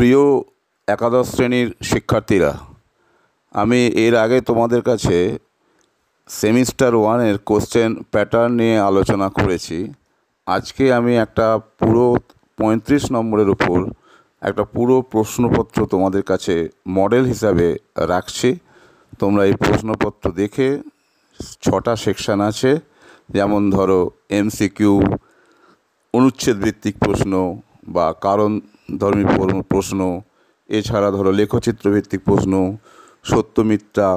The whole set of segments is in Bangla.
প্রিয় একাদশ শ্রেণীর শিক্ষার্থীরা, আমি এর আগে তোমাদের কাছে সেমিস্টার 1-এর কোশ্চেন প্যাটার্ন নিয়ে আলোচনা করেছি। আজকে আমি একটা পুরো 35 নম্বরের উপর একটা পুরো প্রশ্নপত্র তোমাদের কাছে মডেল হিসাবে রাখছি। তোমরা এই প্রশ্নপত্র দেখে 6টা সেকশান আছে, যেমন ধরো এমসিকিউ, অনুচ্ছেদ ভিত্তিক প্রশ্ন বা কারণ ধর্মী প্রশ্ন, এছাড়া ধরো লেখচিত্র ভিত্তিক প্রশ্ন, সত্য মিথ্যা,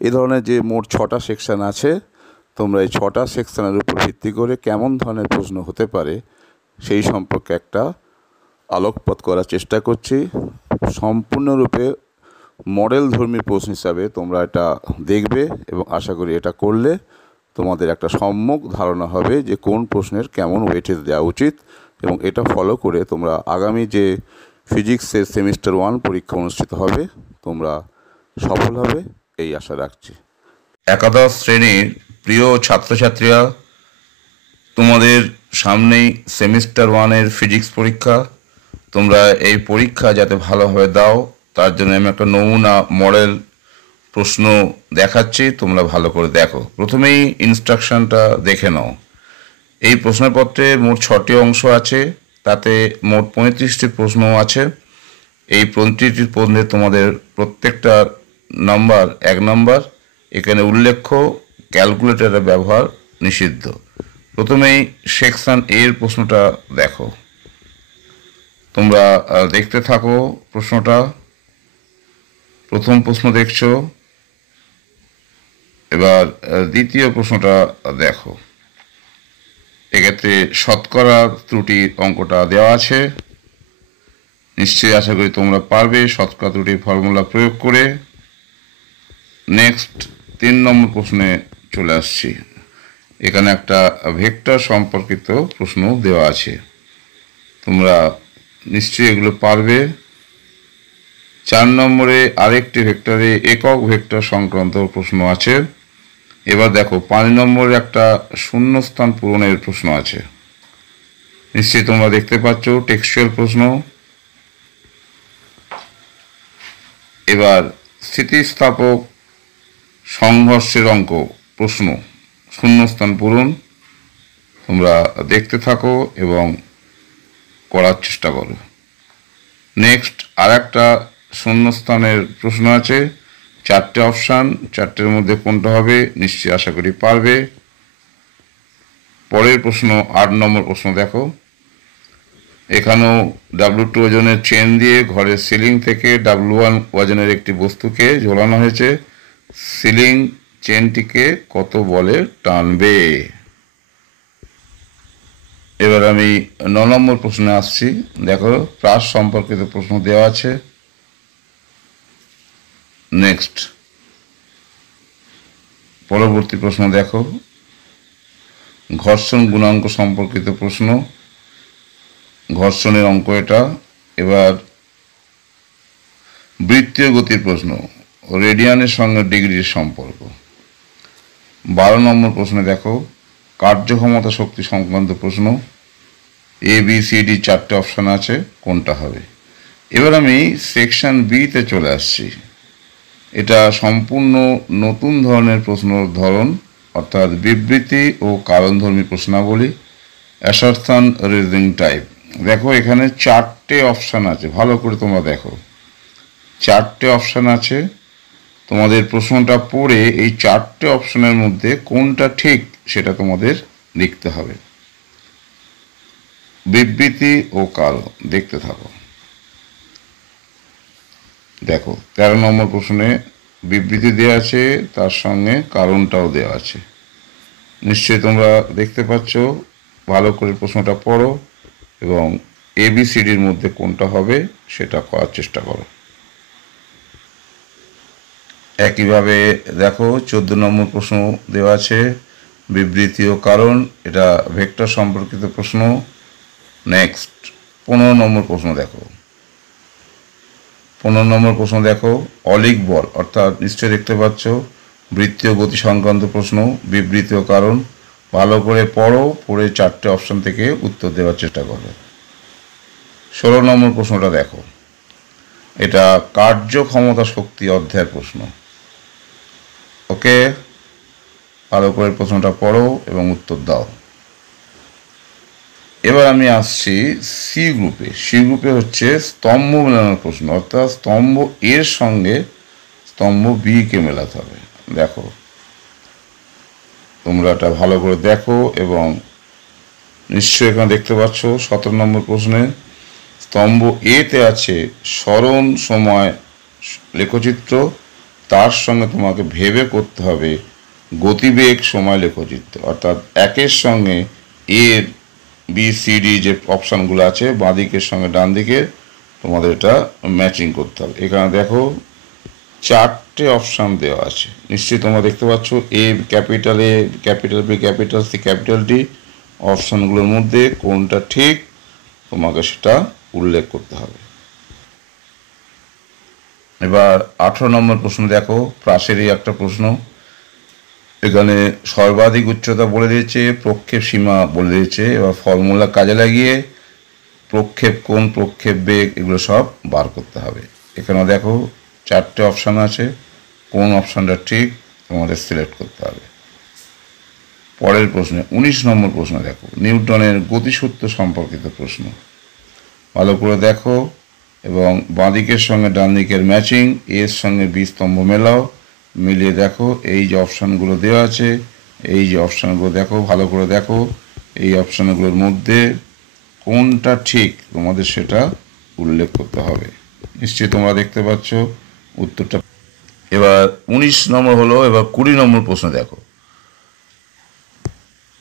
এ ধরনের যে মোট 6টা সেকশান আছে, তোমরা এই 6টা সেকশানের উপর ভিত্তি করে কেমন ধরনের প্রশ্ন হতে পারে সেই সম্পর্কে একটা আলোকপাত করার চেষ্টা করছি। সম্পূর্ণরূপে মডেল ধর্মী প্রশ্ন হিসাবে তোমরা এটা দেখবে এবং আশা করি এটা করলে তোমাদের একটা সম্যক ধারণা হবে যে কোন প্রশ্নের কেমন ওয়েটেজ দেওয়া উচিত, এবং এটা ফলো করে তোমরা আগামী যে ফিজিক্সের সেমিস্টার 1 পরীক্ষা অনুষ্ঠিত হবে তোমরা সফল হবে এই আশা রাখছি। একাদশ শ্রেণীর প্রিয় ছাত্রছাত্রীরা, তোমাদের সামনেই সেমিস্টার 1-এর ফিজিক্স পরীক্ষা। তোমরা এই পরীক্ষা যাতে ভালোভাবে দাও তার জন্য আমি একটা নমুনা মডেল প্রশ্ন দেখাচ্ছি, তোমরা ভালো করে দেখো। প্রথমেই ইনস্ট্রাকশনটা দেখে নাও। এই প্রশ্নপত্রে মোট 6টি অংশ আছে, তাতে মোট 35টি প্রশ্ন আছে। এই 35টি প্রশ্নে তোমাদের প্রত্যেকটা নাম্বার 1 নাম্বার। এখানে উল্লেখ্য ক্যালকুলেটরের ব্যবহার নিষিদ্ধ। প্রথমেই সেকশন এর প্রশ্নটা দেখো, তোমরা দেখতে থাকো প্রশ্নটা। প্রথম প্রশ্ন দেখছো, এবার দ্বিতীয় প্রশ্নটা দেখো। এক্ষেত্রে শতকরা ত্রুটির অঙ্কটা দেওয়া আছে, নিশ্চয়ই আশা করি তোমরা পারবে শতকরা ত্রুটির ফর্মুলা প্রয়োগ করে। নেক্সট 3 নম্বর প্রশ্নে চলে আসছি। এখানে একটা ভেক্টর সম্পর্কিত প্রশ্ন দেওয়া আছে, তোমরা নিশ্চয়ই এগুলো পারবে। 4 নম্বরে আরেকটি ভেক্টরে একক ভেক্টর সংক্রান্ত প্রশ্ন আছে। এবার দেখো 5 নম্বরে একটা শূন্যস্থান পূরণের প্রশ্ন আছে, নিশ্চয়ই তোমরা দেখতে পাচ্ছ টেক্সচুয়াল প্রশ্ন। এবার স্থিতিস্থাপক সংঘর্ষের অঙ্ক প্রশ্ন, শূন্যস্থান পূরণ। তোমরা দেখতে থাকো এবং করার চেষ্টা করো। নেক্সট আর একটা শূন্যস্থানের প্রশ্ন আছে, 4টে অপশান, 4টের মধ্যে কোনটা হবে নিশ্চয়ই আশা করি পারবে। পরের প্রশ্ন 8 নম্বর প্রশ্ন দেখো। এখানেও W2 ওজনের চেন দিয়ে ঘরের সিলিং থেকে W1 ওজনের একটি বস্তুকে ঝোলানো হয়েছে। সিলিং চেনটিকে কত বলে টানবে? এবার আমি 9 নম্বর প্রশ্নে আসছি। দেখো প্রাস সম্পর্কিত প্রশ্ন দেওয়া আছে। নেক্সট পরবর্তী প্রশ্ন দেখো, ঘর্ষণ গুণাঙ্ক সম্পর্কিত প্রশ্ন, ঘর্ষণের অঙ্ক এটা। এবার বৃত্তীয় গতির প্রশ্ন, রেডিয়ানের সঙ্গে ডিগ্রির সম্পর্ক। 12 নম্বর প্রশ্নে দেখো কার্যক্ষমতা শক্তি সংক্রান্ত প্রশ্ন। ABCD 4টে অপশান আছে, কোনটা হবে? এবার আমি সেকশন B-তে চলে আসছি। এটা সম্পূর্ণ নতুন ধরনের প্রশ্নর ধরন, অর্থাৎ বিবৃতি ও কারণধর্মী প্রশ্নাবলী, অ্যাসারশন রিজনিং টাইপ। দেখো এখানে 4টে অপশান আছে, ভালো করে তোমরা দেখো 4টে অপশান আছে। তোমাদের প্রশ্নটা পড়ে এই 4টে অপশানের মধ্যে কোনটা ঠিক সেটা তোমাদের লিখতে হবে। বিবৃতি ও কারণ দেখতে থাকো। দেখো 13 নম্বর প্রশ্নে বিবৃতি দেওয়া আছে, তার সঙ্গে কারণটাও দেওয়া আছে, নিশ্চয়ই তোমরা দেখতে পাচ্ছ। ভালো করে প্রশ্নটা পড়ো এবং ABCDর মধ্যে কোনটা হবে সেটা করার চেষ্টা করো। একইভাবে দেখো 14 নম্বর প্রশ্ন দেওয়া আছে, বিবৃতি ও কারণ, এটা ভেক্টর সম্পর্কিত প্রশ্ন। নেক্সট 15 নম্বর প্রশ্ন দেখো। 15 নম্বর প্রশ্ন দেখো অলিক বল, অর্থাৎ নিশ্চয়ই দেখতে পাচ্ছ বৃত্তীয় গতি সংক্রান্ত প্রশ্ন, বিবৃতি ও কারণ। ভালো করে পড়ো, পড়ে 4টে অপশান থেকে উত্তর দেওয়ার চেষ্টা করো। 16 নম্বর প্রশ্নটা দেখো, এটা কার্যক্ষমতা শক্তি অধ্যায়ের প্রশ্ন। ওকে, ভালো করে প্রশ্নটা পড়ো এবং উত্তর দাও। এবার আমি আসছি সি গ্রুপে। সি গ্রুপে হচ্ছে স্তম্ভ মেলানোর প্রশ্ন, অর্থাৎ স্তম্ভ এর সঙ্গে স্তম্ভ বি কে মেলাতে হবে। দেখো, তোমরা এটা ভালো করে দেখো এবং নিশ্চয়ই এখানে দেখতে পাচ্ছ 17 নম্বর প্রশ্নে স্তম্ভ এতে আছে স্মরণ সময় লেখচিত্র, তার সঙ্গে তোমাকে ভেবে করতে হবে গতিবেগ সময় লেখচিত্র, অর্থাৎ একের সঙ্গে এর বি সি ডি যে অপশানগুলো আছে বাঁ দিকের সঙ্গে ডান দিকে তোমাদের এটা ম্যাচিং করতে হবে। এখানে দেখো 4টে অপশান দেওয়া আছে, নিশ্চয়ই তোমরা দেখতে পাচ্ছ A capital, A capital, B capital, C capital, D. অপশানগুলোর মধ্যে কোনটা ঠিক তোমাকে সেটা উল্লেখ করতে হবে। এবার 18 নম্বর প্রশ্ন দেখো, প্রাসেরই একটা প্রশ্ন। এখানে সর্বাধিক উচ্চতা বলে দিয়েছে, প্রক্ষেপ সীমা বলে দিয়েছে। এবার ফর্মুলা কাজে লাগিয়ে প্রক্ষেপ কোণ, প্রক্ষেপ বেগ এগুলো সব বার করতে হবে। এখানে দেখো 4টে অপশান আছে, কোন অপশানটা ঠিক তোমাদের সিলেক্ট করতে হবে। পরের প্রশ্নে 19 নম্বর প্রশ্ন দেখো, নিউটনের গতিসূত্র সম্পর্কিত প্রশ্ন। ভালো করে দেখো এবং বাঁ দিকের সঙ্গে ডান দিকের ম্যাচিং, এর সঙ্গে বি স্তম্ভ মেলাও, মিলিয়ে দেখো এই যে অপশানগুলো দেওয়া আছে, এই যে অপশানগুলো দেখো, ভালো করে দেখো এই অপশানগুলোর মধ্যে কোনটা ঠিক তোমাদের সেটা উল্লেখ করতে হবে। নিশ্চয়ই তোমরা দেখতে পাচ্ছ উত্তরটা। এবার 19 নম্বর হলো, এবার 20 নম্বর প্রশ্ন দেখো,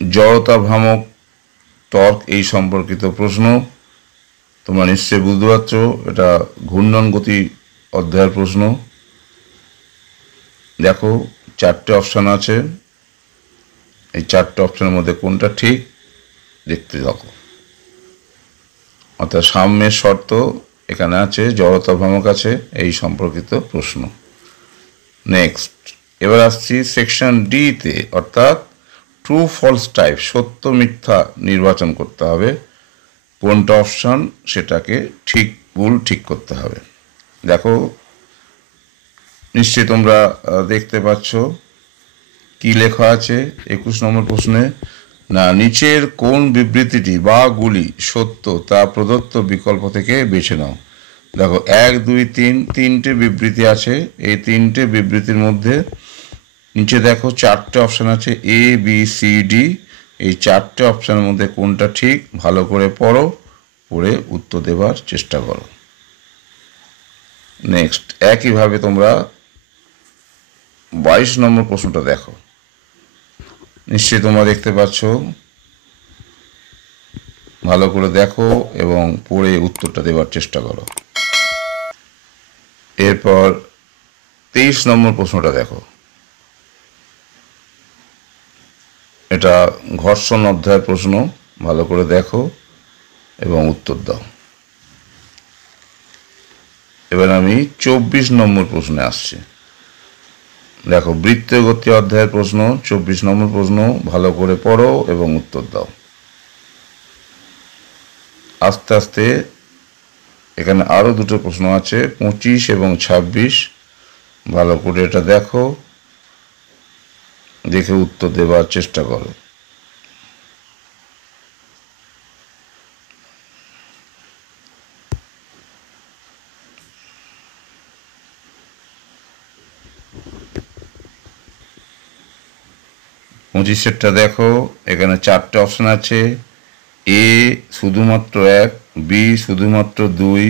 জড়তা ভ্রামক টর্ক এই সম্পর্কিত প্রশ্ন। তোমরা নিশ্চয়ই বুঝতে পারছো এটা ঘূর্ণন গতি অধ্যায়ের প্রশ্ন। দেখো 4টে অপশান আছে, এই 4টে অপশানের মধ্যে কোনটা ঠিক দেখতে থাকো। অর্থাৎ সাম্যের শর্ত এখানে আছে, জড়তা ভ্রামক আছে, এই সম্পর্কিত প্রশ্ন। নেক্সট, এবার আসছি সেকশন ডিতে, অর্থাৎ ট্রু ফলস টাইপ, সত্য মিথ্যা নির্বাচন করতে হবে। কোনটা অপশান সেটাকে ঠিক ভুল ঠিক করতে হবে। দেখো নিশ্চয়ই তোমরা দেখতে পাচ্ছ কি লেখা আছে 21 নম্বর প্রশ্নে, না নিচের কোন বিবৃতিটি বা গুলি সত্য তা প্রদত্ত বিকল্প থেকে বেছে নাও। দেখো 1, 2, 3 তিনটে বিবৃতি আছে, এই তিনটে বিবৃতির মধ্যে নিচে দেখো 4টে অপশান আছে এ বি সি ডি, এই 4টে অপশানের মধ্যে কোনটা ঠিক ভালো করে পড়ো, পড়ে উত্তর দেবার চেষ্টা করো। নেক্সট, একইভাবে তোমরা 22 নম্বর প্রশ্নটা দেখো, নিশ্চয়ই তোমরা দেখতে পাচ্ছ, ভালো করে দেখো এবং পড়ে উত্তরটা দেবার চেষ্টা করো। এরপর 23 নম্বর প্রশ্নটা দেখো, এটা ঘর্ষণ অধ্যায়ের প্রশ্ন। ভালো করে দেখো এবং উত্তর দাও। এবার আমি 24 নম্বর প্রশ্নে আসছি। দেখো বৃত্তীয় গতি অধ্যায়ের প্রশ্ন, 24 নম্বর প্রশ্ন। ভালো করে পড়ো এবং উত্তর দাও। আস্তে আস্তে এখানে আরও দুটো প্রশ্ন আছে, 25 এবং 26। ভালো করে এটা দেখো, দেখে উত্তর দেওয়ার চেষ্টা করো। পঁচিশেরটা দেখো, এখানে 4টে অপশান আছে, এ শুধুমাত্র 1, বি শুধুমাত্র 2,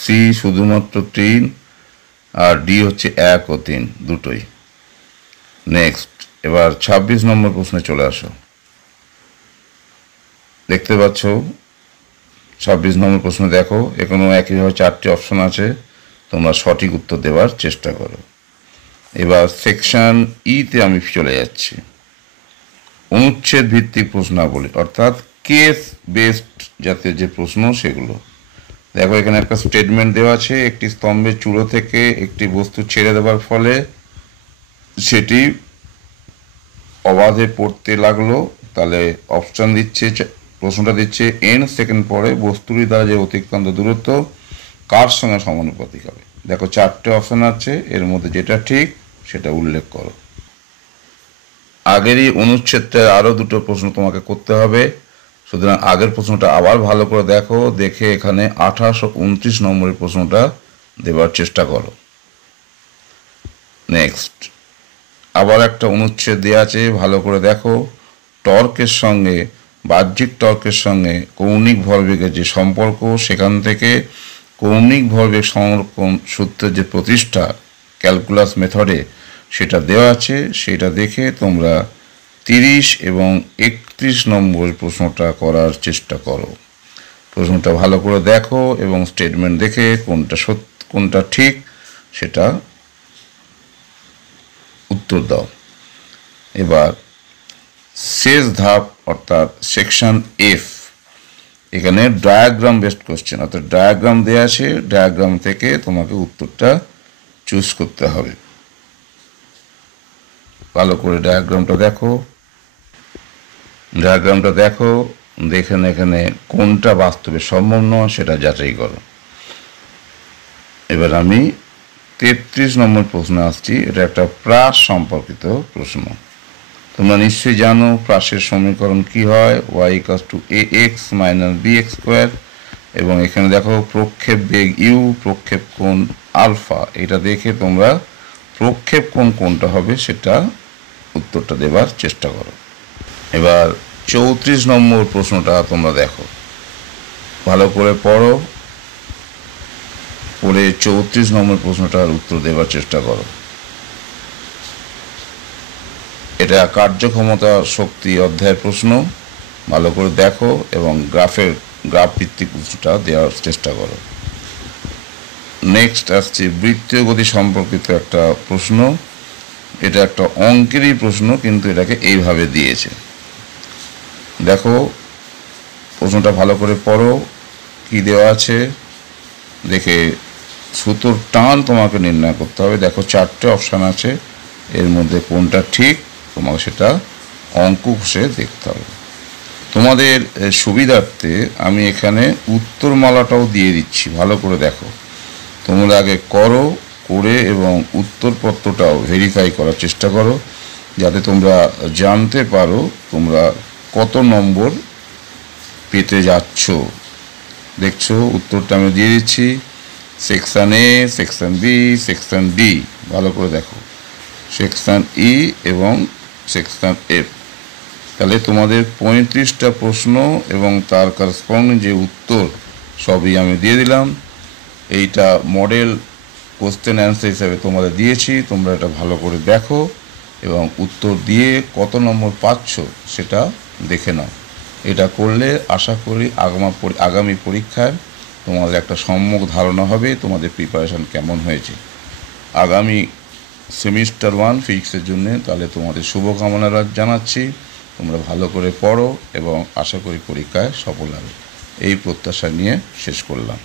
সি শুধুমাত্র 3, আর ডি হচ্ছে 1 ও 3 দুটোই। নেক্সট, এবার 26 নম্বর প্রশ্নে চলে আসো। দেখতে পাচ্ছ 26 নম্বর প্রশ্ন দেখো, এখানেও একইভাবে 4টে অপশান আছে, তোমরা সঠিক উত্তর দেওয়ার চেষ্টা করো। এবার সেকশন ইতে আমি চলে যাচ্ছি, অনুচ্ছেদ ভিত্তিক প্রশ্নাবলী, অর্থাৎ কেস বেসড জাতীয় যে প্রশ্ন সেগুলো। দেখো এখানে একটা স্টেটমেন্ট দেওয়া আছে, একটি স্তম্ভের চূড়া থেকে একটি বস্তু ছেড়ে দেওয়ার ফলে সেটি অবাধে পড়তে লাগলো। তাহলে অপশান দিচ্ছে, প্রশ্নটা দিচ্ছে n সেকেন্ড পরে বস্তুটি দ্বারা যে অতিক্রান্ত দূরত্ব কার সঙ্গে সমানুপাতিক হবে। দেখো 4টে অপশান আছে, এর মধ্যে যেটা ঠিক সেটা উল্লেখ করো। আগেরই অনুচ্ছেদটা আরও 2টো প্রশ্ন তোমাকে করতে হবে, সুতরাং আগের প্রশ্নটা আবার ভালো করে দেখো, দেখে এখানে 1829 নম্বরের প্রশ্নটা দেবার চেষ্টা করো। নেক্সট আবার একটা অনুচ্ছেদ দেওয়া আছে, ভালো করে দেখো। টর্কের সঙ্গে বাহ্যিক টর্কের সঙ্গে কৌণিক ভরবেগের যে সম্পর্ক, সেখান থেকে কৌণিক ভরবেগ সংরক্ষণ সূত্রের যে প্রতিষ্ঠা ক্যালকুলাস মেথডে সেটা দেওয়া আছে, সেটা দেখে তোমরা 30 এবং 31 নম্বর প্রশ্নটা করার চেষ্টা করো। প্রশ্নটা ভালো করে দেখো এবং স্টেটমেন্ট দেখে কোনটা ঠিক সেটা উত্তর দাও। এবার শেষ ধাপ অর্থাৎ সেকশন এফ, এখানে ডায়াগ্রাম বেসড কোশ্চেন, অর্থাৎ ডায়াগ্রাম দেওয়া আছে, ডায়াগ্রাম থেকে তোমাকে উত্তরটা চুজ করতে হবে। ভালো করে ডায়াগ্রামটা দেখো, দেখে এখানে কোনটা বাস্তবে সম্ভব নয় সেটা যাচাই করো। এবার আমি 33 নম্বর প্রশ্নে আসছি। এটা একটা প্রাস সম্পর্কিত প্রশ্ন। তোমরা নিশ্চয়ই জানো প্রাসের সমীকরণ কি হয়, y = ax - bx², এবং এখানে দেখো প্রক্ষেপ বেগ u, প্রক্ষেপ কোণ আলফা। এটা দেখে তোমরা প্রক্ষেপ কোণ কোনটা হবে সেটা উত্তরটা দেবার চেষ্টা করো। এবার 34 নম্বর প্রশ্নটা তোমরা দেখো, ভালো করে পড়ে 34 নম্বর প্রশ্নটার উত্তর দেবার চেষ্টা করো। এটা কার্যক্ষমতা শক্তি অধ্যায়ের প্রশ্ন, ভালো করে দেখো এবং গ্রাফ ভিত্তিক উত্তরটা দেওয়ার চেষ্টা করো। নেক্সট আসছে বৃত্তীয় গতি সম্পর্কিত একটা প্রশ্ন। এটা একটা অঙ্কেরই প্রশ্ন, কিন্তু এটাকে এইভাবে দিয়েছে। দেখো প্রশ্নটা ভালো করে পড়ো, কি দেওয়া আছে দেখে সুতোর টান তোমাকে নির্ণয় করতে হবে। দেখো 4টে অপশান আছে, এর মধ্যে কোনটা ঠিক তোমাকে সেটা অঙ্ক ঘষে দেখতে হবে। তোমাদের সুবিধার্থে আমি এখানে উত্তরমালাটাও দিয়ে দিচ্ছি, ভালো করে দেখো। তোমরা আগে করে এবং উত্তরপত্রটাও ভেরিফাই করার চেষ্টা করো, যাতে তোমরা জানতে পারো তোমরা কত নম্বর পেতে যাচ্ছ। দেখছো উত্তরটা আমি দিয়ে দিচ্ছি, সেকশন এ, সেকশন বি, সেকশন ডি। ভালো করে দেখো, সেকশন ই এবং সেকশন এফ। তাহলে তোমাদের 35টা প্রশ্ন এবং তার করসপন্ডিং যে উত্তর সবই আমি দিয়ে দিলাম। এইটা মডেল কোশ্চেন অ্যান্সার হিসাবে তোমাদের দিয়েছি, তোমরা এটা ভালো করে দেখো এবং উত্তর দিয়ে কত নম্বর পাচ্ছ সেটা দেখে নাও। এটা করলে আশা করি আগামী পরীক্ষায় তোমাদের একটা সম্যক ধারণা হবে তোমাদের প্রিপারেশান কেমন হয়েছে আগামী সেমিস্টার 1 ফিজিক্সের জন্য। তাহলে তোমাদের শুভকামনা জানাচ্ছি, তোমরা ভালো করে পড়ো এবং আশা করি পরীক্ষায় সফল হবে, এই প্রত্যাশা নিয়ে শেষ করলাম।